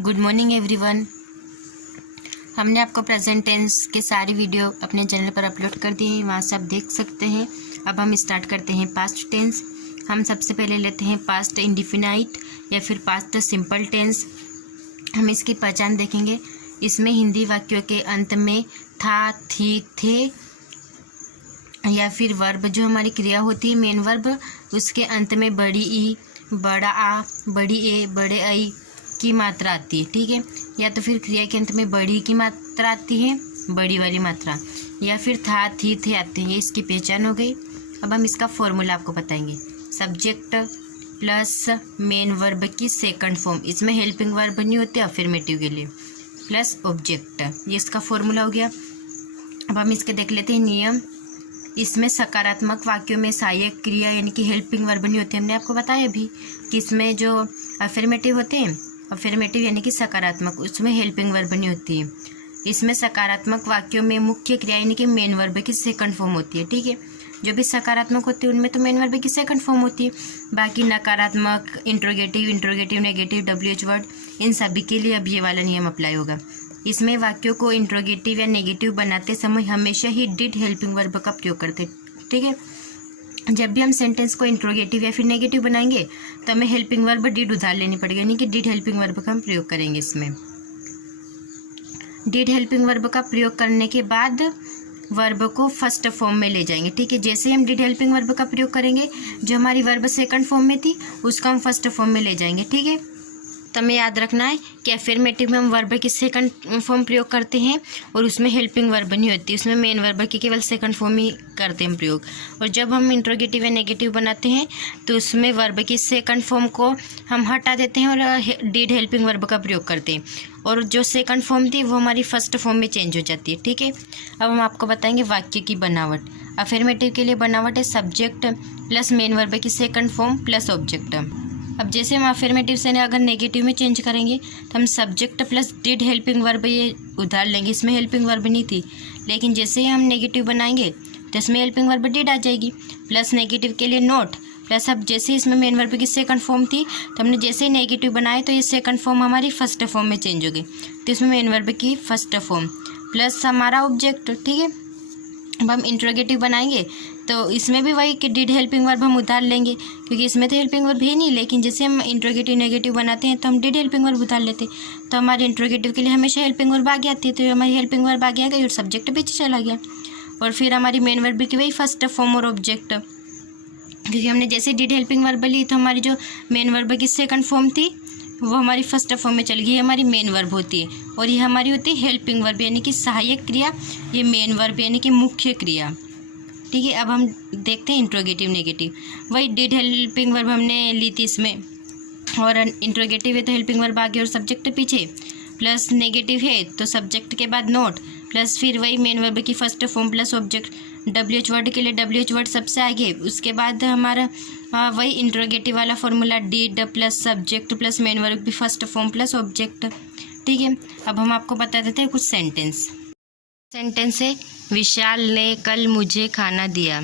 Good morning everyone. हमने आपको present tense के सारी वीडियो अपने चैनल पर अपलोड कर दी है, वहाँ से आप देख सकते हैं। अब हम स्टार्ट करते हैं पास्ट टेंस। हम सबसे पहले लेते हैं पास्ट इंडिफिनाइट या फिर पास्ट सिंपल टेंस। हम इसकी पहचान देखेंगे। इसमें हिंदी वाक्यों के अंत में था, थी, थे या फिर वर्ब जो हमारी क्रिया होती है मेन वर्ब, उसके अंत में बड़ी ई, बड़ा आ, बड़ी ए, बड़े आई की मात्रा आती है। ठीक है, या तो फिर क्रिया के अंत में बड़ी की मात्रा आती है, बड़ी वाली मात्रा, या फिर था, थी, थे आते हैं। ये इसकी पहचान हो गई। अब हम इसका फॉर्मूला आपको बताएंगे। सब्जेक्ट प्लस मेन वर्ब की सेकंड फॉर्म, इसमें हेल्पिंग वर्ब नहीं होते अफर्मेटिव के लिए, प्लस ऑब्जेक्ट, ये इसका फॉर्मूला हो गया। अब हम इसके देख लेते हैं नियम। इसमें सकारात्मक वाक्यों में सहायक क्रिया यानी कि हेल्पिंग वर्ब नहीं होते। हमने आपको बताया अभी कि इसमें जो अफर्मेटिव होते हैं, अफर्मेटिव यानी कि सकारात्मक, उसमें हेल्पिंग वर्ब नहीं होती है। इसमें सकारात्मक वाक्यों में मुख्य क्रिया यानी कि मेन वर्ब की सेकंड फॉर्म होती है। ठीक है, जो भी सकारात्मक होती है उनमें तो मेन वर्ब की सेकंड फॉर्म होती है। बाकी नकारात्मक, इंट्रोगेटिव, नेगेटिव, WH वर्ड, इन सभी के लिए अब ये वाला नियम अप्लाई होगा। इसमें वाक्यों को इंट्रोगेटिव या नेगेटिव बनाते समय हमेशा ही डिड हेल्पिंग वर्ब का प्रयोग करते। ठीक है, जब भी हम सेंटेंस को इंट्रोगेटिव या फिर नेगेटिव बनाएंगे तो हमें हेल्पिंग वर्ब डिड उधार लेनी पड़ेगी, यानी कि डिड हेल्पिंग वर्ब का हम प्रयोग करेंगे। इसमें डिड हेल्पिंग वर्ब का प्रयोग करने के बाद वर्ब को फर्स्ट फॉर्म में ले जाएंगे। ठीक है, जैसे हम डिड हेल्पिंग वर्ब का प्रयोग करेंगे, जो हमारी वर्ब सेकंड फॉर्म में थी उसका हम फर्स्ट फॉर्म में ले जाएंगे। ठीक है, तो हमें याद रखना है कि अफर्मेटिव में हम वर्ब की सेकंड फॉर्म प्रयोग करते हैं और उसमें हेल्पिंग वर्ब नहीं होती, उसमें मेन वर्ब की केवल सेकंड फॉर्म ही करते हैं प्रयोग। और जब हम इंट्रोगेटिव या नेगेटिव बनाते हैं तो उसमें वर्ब की सेकंड फॉर्म को हम हटा देते हैं और डिड हेल्पिंग वर्ब का प्रयोग करते हैं, और जो सेकंड फॉर्म थी वो हमारी फर्स्ट फॉर्म में चेंज हो जाती है। ठीक है, अब हम आपको बताएंगे वाक्य की बनावट। अफर्मेटिव के लिए बनावट है सब्जेक्ट प्लस मेन वर्ब की सेकंड फॉर्म प्लस ऑब्जेक्ट। अब जैसे हम अफर्मेटिव से अगर नेगेटिव में चेंज करेंगे तो हम subject plus did helping verb ये उधार लेंगे। इसमें हेल्पिंग वर्ब नहीं थी, लेकिन जैसे ही हम नेगेटिव बनाएंगे तो इसमें हेल्पिंग वर्ब डिड आ जाएगी। प्लस नेगेटिव के लिए नोट, प्लस अब जैसे इसमें मेन वर्ब की सेकंड फॉर्म थी तो हमने जैसे ही नेगेटिव बनाए तो ये सेकंड फॉर्म हमारी फर्स्ट फॉर्म में चेंज हो गई, तो इसमें मेन वर्ब की फर्स्ट फॉर्म प्लस हमारा ऑब्जेक्ट। ठीक है, अब हम इंट्रोगेटिव बनाएंगे तो इसमें भी वही कि डिड हेल्पिंग वर्ब हम उधार लेंगे, क्योंकि इसमें तो हेल्पिंग वर्ब है नहीं, लेकिन जैसे हम इंट्रोगेटिव नेगेटिव बनाते हैं तो हम डिड हेल्पिंग वर्ब उधार लेते हैं। तो हमारे इंट्रोगेटिव के लिए हमेशा हेल्पिंग वर्ब आगे आती है, तो हमारी हेल्पिंग वर्ब आगे आ गई और सब्जेक्ट पीछे चला गया। और फिर हमारी मेन वर्ब की वही फर्स्ट फॉर्म और ऑब्जेक्ट, क्योंकि हमने जैसे डिड हेल्पिंग वर्ब ली तो हमारी जो मेन वर्ब की सेकंड फॉर्म थी वो हमारी फर्स्ट फॉर्म में चल गई। ये हमारी मेन वर्ब होती है और ये हमारी होती है हेल्पिंग वर्ब यानी कि सहायक क्रिया, ये मेन वर्ब यानी कि मुख्य क्रिया। ठीक है, अब हम देखते हैं इंट्रोगेटिव नेगेटिव। वही डिड हेल्पिंग वर्ब हमने ली थी इसमें, और इंट्रोगेटिव है तो हेल्पिंग वर्ब आगे और सब्जेक्ट पीछे, प्लस नेगेटिव है तो सब्जेक्ट के बाद नोट, प्लस फिर वही मेन वर्ब की first form plus object. WH word के लिए WH वर्ड सबसे आगे, उसके बाद हमारा वही इंट्रोगेटिव वाला formula did plus subject plus main verb की फर्स्ट फॉर्म प्लस ऑब्जेक्ट। ठीक है, अब हम आपको बता देते हैं कुछ सेंटेंस। सेंटेंस है, विशाल ने कल मुझे खाना दिया।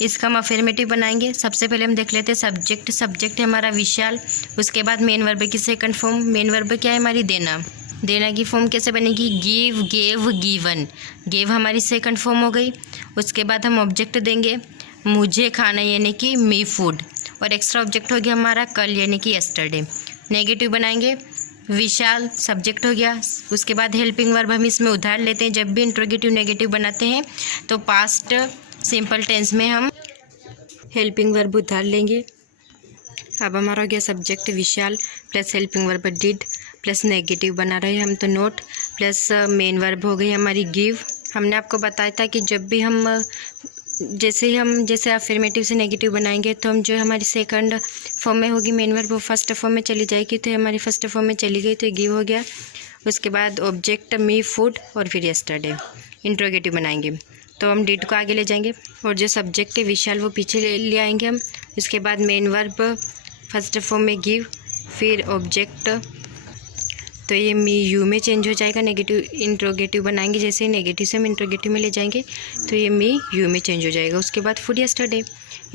इसका हम अफर्मेटिव बनाएंगे। सबसे पहले हम देख लेते हैं सब्जेक्ट। सब्जेक्ट है हमारा विशाल, उसके बाद मेन वर्ब की सेकंड फॉर्म। मेन वर्ब क्या है हमारी देना। देना की फॉर्म कैसे बनेगी, गिव, गेव, गिवन। गेव हमारी सेकंड फॉर्म हो गई। उसके बाद हम ऑब्जेक्ट देंगे मुझे खाना यानी कि मी फूड, और एक्स्ट्रा ऑब्जेक्ट हो गया हमारा कल यानी कि यस्टरडे। नेगेटिव बनाएंगे विशाल, सब्जेक्ट हो गया। उसके बाद हेल्पिंग वर्ब हम इसमें उधार लेते हैं। जब भी इंट्रोगेटिव नेगेटिव बनाते हैं तो पास्ट सिंपल टेंस में हम हेल्पिंग वर्ब उधार लेंगे। अब हमारा हो गया subject Vishal plus helping verb did plus negative बना रहे हैं हम तो नोट, प्लस मेन वर्ब हो गई हमारी गिव। हमने आपको बताया था कि जब भी हम जैसे अफर्मेटिव से नेगेटिव बनाएंगे तो हम जो हमारी सेकंड फॉर्म में होगी मेन वर्ब वो फर्स्ट फॉर्म में चली जाएगी, तो हमारी फर्स्ट फॉर्म में चली गई तो गिव हो गया। उसके बाद ऑब्जेक्ट मी फूड और फिर यस्टरडे। इंट्रोगेटिव बनाएंगे तो हम डिड को आगे ले जाएंगे और जो सब्जेक्ट है विशाल वो पीछे ले आएंगे हम। उसके बाद मेन वर्ब फर्स्ट फॉर्म में गिव, फिर ऑब्जेक्ट, तो ये मी यू में चेंज हो जाएगा। नेगेटिव इंट्रोगेटिव बनाएंगे, जैसे नेगेटिव से हम इंट्रोगेटिव में ले जाएंगे तो ये मी यू में चेंज हो जाएगा। उसके बाद फूड यस्टरडे,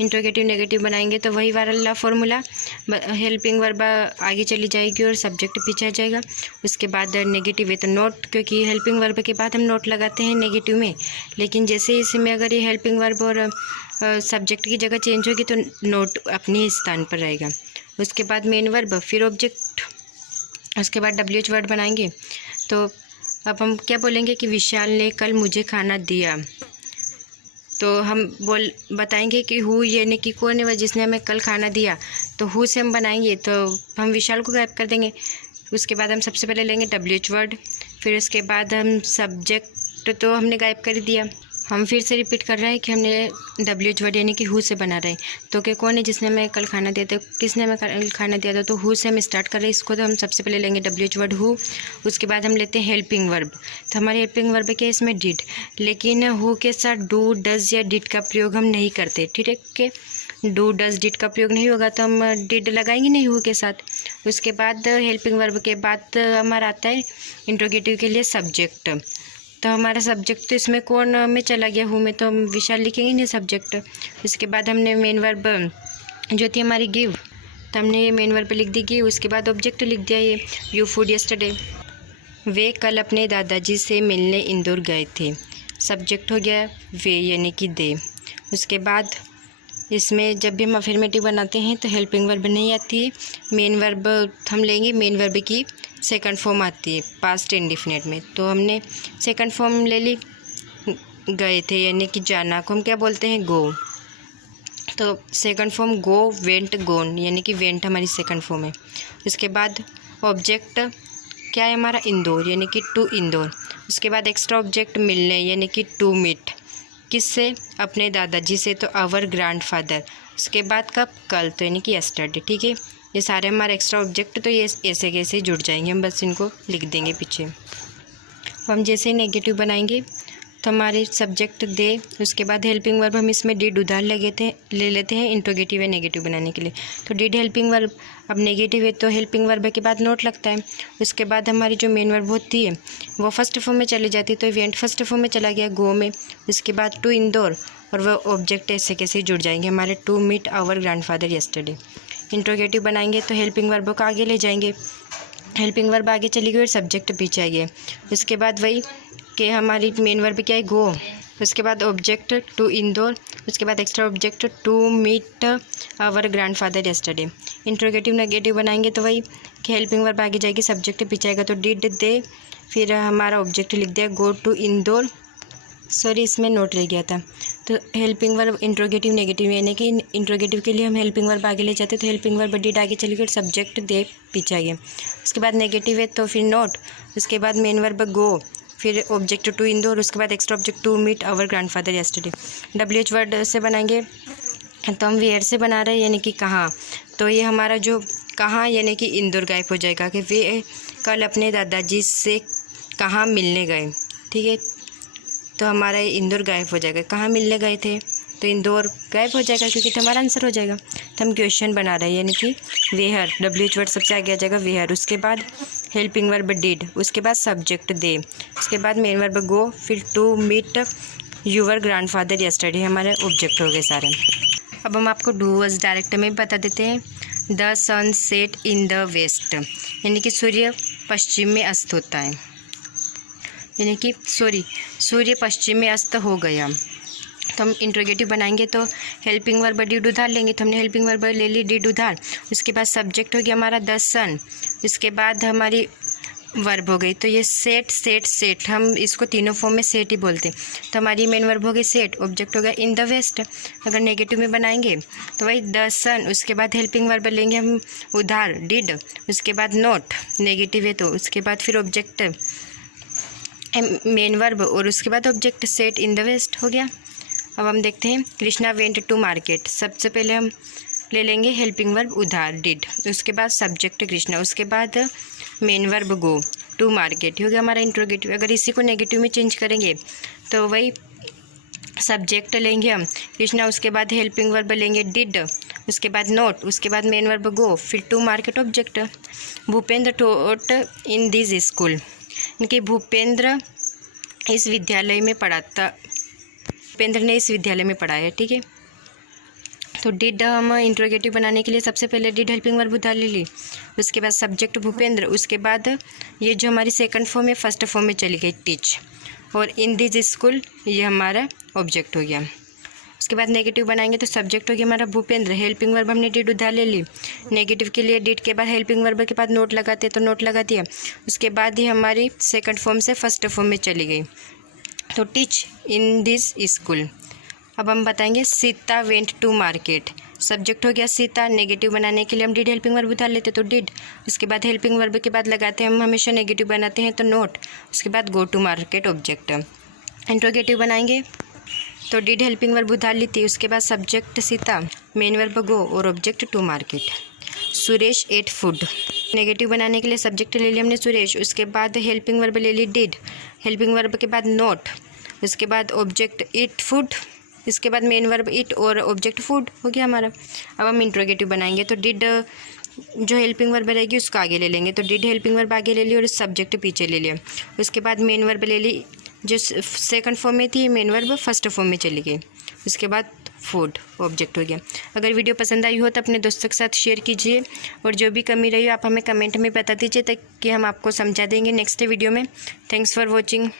इंट्रोगेटिव नेगेटिव बनाएंगे तो वही वाला फॉर्मूला, हेल्पिंग वर्ब आगे चली जाएगी और सब्जेक्ट पीछे आ जाएगा। उसके बाद नेगेटिव है तो नोट, क्योंकि हेल्पिंग वर्ब के बाद हम नोट लगाते हैं नेगेटिव में, लेकिन जैसे इसमें अगर ये हेल्पिंग वर्ब और सब्जेक्ट की जगह चेंज होगी तो नोट अपने स्थान पर रहेगा। उसके बाद मेन वर्ब, फिर ऑब्जेक्ट, उसके बाद WH वर्ड बनाएंगे। तो अब हम क्या बोलेंगे कि विशाल ने कल मुझे खाना दिया, तो हम बताएंगे कि हु यानी कि कौन है वह जिसने हमें कल खाना दिया, तो हु से हम बनाएंगे तो हम विशाल को गायब कर देंगे। उसके बाद हम सबसे पहले लेंगे WH वर्ड, फिर उसके बाद हम सब्जेक्ट तो हमने गायब कर दिया। हम फिर से रिपीट कर रहे हैं कि हमने WH वर्ड यानी कि हु से बना रहे हैं। तो कि कौन है जिसने हमें कल खाना दिया था, किसने हमें कल खाना दिया था, तो हु से हम स्टार्ट कर रहे हैं इसको। तो हम सबसे पहले लेंगे WH वर्ड हु, उसके बाद हम लेते हैं हेल्पिंग वर्ब। तो हमारी हेल्पिंग वर्ब क्या है, इसमें डिड, लेकिन हु के साथ डू, डज या डिड का प्रयोग हम नहीं करते। ठीक है कि डू, डज, डिड का प्रयोग नहीं होगा तो हम डिड लगाएंगे नहीं हु के साथ। उसके बाद हेल्पिंग वर्ब के बाद हमारा आता है इंट्रोगेटिव के लिए सब्जेक्ट। तो हमारा सब्जेक्ट तो इसमें कौन में चला गया, हु में, तो हम विशाल लिखेंगे नहीं सब्जेक्ट। इसके बाद हमने मेन वर्ब जो थी हमारी गिव, तो हमने ये मेन वर्ब लिख दी गिव। उसके बाद ऑब्जेक्ट लिख दिया ये यू फूड यस्टरडे। वे कल अपने दादाजी से मिलने इंदौर गए थे, सब्जेक्ट हो गया वे यानी कि दे। उसके बाद इसमें जब भी हम अफर्मेटिव बनाते हैं तो हेल्पिंग वर्ब नहीं आती है, मेन वर्ब हम लेंगे, मेन वर्ब की सेकंड फॉर्म आती है पास्ट इंडिफिनिट में। तो हमने सेकंड फॉर्म ले ली गए थे यानी कि जाना को हम क्या बोलते हैं, गो। तो सेकंड फॉर्म गो, वेंट, गोन यानी कि वेंट हमारी सेकंड फॉर्म है। उसके बाद ऑब्जेक्ट क्या है हमारा, इंदौर यानी कि टू इंदौर। उसके बाद एक्स्ट्रा ऑब्जेक्ट मिलने यानी कि टू मीट, किससे, अपने दादाजी से, तो आवर ग्रैंडफादर। उसके बाद कब, कल, तो यानी कि यस्टरडे। ठीक है, ये सारे हमारे एक्स्ट्रा ऑब्जेक्ट तो ये ऐसे कैसे जुड़ जाएंगे, हम बस इनको लिख देंगे पीछे। हम जैसे नेगेटिव बनाएंगे तो हमारे सब्जेक्ट दे, उसके बाद हेल्पिंग वर्ब हम इसमें डिड उधार ले लेते हैं इंट्रोगेटिव या नेगेटिव बनाने के लिए। तो डिड हेल्पिंग वर्ब, अब नेगेटिव है तो हेल्पिंग वर्ब के बाद नोट लगता है। उसके बाद हमारी जो मेन वर्ब होती है वो फर्स्ट फॉर्म में चली जाती है, तो इवेंट फर्स्ट फॉर्म में चला गया गो में। उसके बाद टू इंदौर और वह ऑब्जेक्ट ऐसे कैसे जुड़ जाएंगे हमारे, to meet our grandfather yesterday. Interrogative बनाएंगे तो हेल्पिंग वर्ब को आगे ले जाएंगे, हेल्पिंग वर्ब आगे चली गई और सब्जेक्ट पीछे आ गया। उसके बाद वही कि हमारी मेन वर्ब क्या है, गो। उसके बाद ऑब्जेक्ट टू इंदौर, उसके बाद extra object to meet our grandfather yesterday. Interrogative negative बनाएंगे तो वही कि हेल्पिंग वर्ब आगे जाएगी, सब्जेक्ट पीछे आएगा, तो डिड दे, फिर हमारा ऑब्जेक्ट लिख दिया गो टू इंदौर, सॉरी इसमें नोट रह गया था। तो हेल्पिंग वर्ब इंट्रोगेटिव नेगेटिव यानी कि इंट्रोगेटिव के लिए हम हेल्पिंग वर्ब आगे ले जाते तो हेल्पिंग वर्ब डिड आगे चली गई, सब्जेक्ट दे पीछे आ गया। उसके बाद नेगेटिव है तो फिर नोट, उसके बाद मेन वर्ब गो, फिर ऑब्जेक्ट टू इंदौर, उसके बाद extra object to meet our grandfather yesterday. WH word से बनाएंगे तो हम वेयर से बना रहे हैं यानी कि कहाँ, तो ये हमारा जो कहाँ यानी कि इंदौर गायब हो जाएगा कि वे कल अपने दादाजी से कहाँ मिलने गए। ठीक है, तो हमारा इंदौर गायब हो जाएगा, कहाँ मिलने गए थे तो इंदौर गायब हो जाएगा क्योंकि तो हमारा आंसर हो जाएगा। तो हम क्वेश्चन बना रहे हैं यानी कि वेहर, WH वर्ड सबसे आगे आ जाएगा वेहर। उसके बाद हेल्पिंग वर्ब डिड, उसके बाद सब्जेक्ट दे, उसके बाद मेन वर्ब गो, फिर to meet your grandfather yesterday, हमारे ऑब्जेक्ट हो गए सारे। अब हम आपको डू वाज डायरेक्ट में बता देते हैं। The sun set in the west यानी कि सूर्य पश्चिम में अस्त होता है, यानी कि सूर्य पश्चिम में अस्त हो गया। तो हम इंट्रोगेटिव बनाएंगे तो हेल्पिंग वर्ब डिड उधार लेंगे, तो हमने हेल्पिंग वर्ब ले ली डिड उधार। उसके बाद सब्जेक्ट हो गया हमारा द सन, उसके बाद हमारी वर्ब हो गई, तो ये सेट हम इसको तीनों फॉर्म में सेट ही बोलते हैं। तो हमारी मेन वर्ब हो गई सेट, ऑब्जेक्ट हो गया इन द वेस्ट। अगर नेगेटिव में बनाएंगे तो वही द सन, उसके बाद हेल्पिंग वर्ब लेंगे हम उधार डिड, उसके बाद नोट नेगेटिव है तो उसके बाद फिर ऑब्जेक्ट मेन वर्ब और उसके बाद object set in the west हो गया। अब हम देखते हैं कृष्णा वेंट टू मार्केट। सबसे पहले हम ले लेंगे हेल्पिंग वर्ब उधार डिड, उसके बाद सब्जेक्ट कृष्णा, उसके बाद main verb go to market हो गया हमारा इंट्रोगेटिव। अगर इसी को नेगेटिव में चेंज करेंगे तो वही सब्जेक्ट लेंगे हम कृष्णा, उसके बाद हेल्पिंग वर्ब लेंगे डिड, उसके बाद नोट, उसके बाद मेन वर्ब गो, फिर to market object. Bhupendra taught in this school, इनके भूपेंद्र इस विद्यालय में पढ़ाता, भूपेंद्र ने इस विद्यालय में पढ़ा है, ठीक है। तो डिड हम इंट्रोगेटिव बनाने के लिए सबसे पहले डिड हेल्पिंग वर्ब उधार ले ली, उसके बाद सब्जेक्ट भूपेंद्र, उसके बाद ये जो हमारी सेकंड फॉर्म है फर्स्ट फॉर्म में चली गई टीच, और इन दिस स्कूल ये हमारा ऑब्जेक्ट हो गया। उसके बाद नेगेटिव बनाएंगे तो सब्जेक्ट हो गया हमारा भूपेंद्र, हेल्पिंग वर्ब हमने डिड उधार ले ली, नेगेटिव के लिए डिड के बाद हेल्पिंग वर्ब के बाद नोट लगाते तो नोट लगा दिया, उसके बाद ही हमारी सेकंड फॉर्म से फर्स्ट फॉर्म में चली गई, तो टीच इन दिस स्कूल। अब हम बताएंगे Sita went to market, subject हो गया सीता, नेगेटिव बनाने के लिए हम डिड हेल्पिंग वर्ब उधार लेते तो डिड, उसके बाद हेल्पिंग वर्ब के बाद लगाते हैं हम हमेशा नेगेटिव बनाते हैं तो नोट, उसके बाद go to market object. Interrogative बनाएंगे तो डिड हेल्पिंग वर्ब उधार ली थी, उसके बाद subject Sita, main verb go और object to market. Suresh ate food, negative बनाने के लिए सब्जेक्ट ले लिया हमने सुरेश, उसके बाद हेल्पिंग वर्ब ले ली डिड, हेल्पिंग वर्ब के बाद नोट, उसके बाद ऑब्जेक्ट ईट फूड, इसके बाद मेन वर्ब इट और ऑब्जेक्ट फूड हो गया हमारा। अब हम इंट्रोगेटिव बनाएंगे तो डिड जो हेल्पिंग वर्ब रहेगी उसको आगे ले लेंगे, तो डिड हेल्पिंग वर्ब आगे ले ली और सब्जेक्ट पीछे ले लिया, उसके बाद मेन वर्ब ले ली, जो सेकंड फॉर्म में थी मेन वर्ब फर्स्ट फॉर्म में चली गई, उसके बाद फूड ऑब्जेक्ट हो गया। अगर वीडियो पसंद आई हो तो अपने दोस्तों के साथ शेयर कीजिए, और जो भी कमी रही हो आप हमें कमेंट में बता दीजिए ताकि हम आपको समझा देंगे नेक्स्ट वीडियो में। Thanks for watching.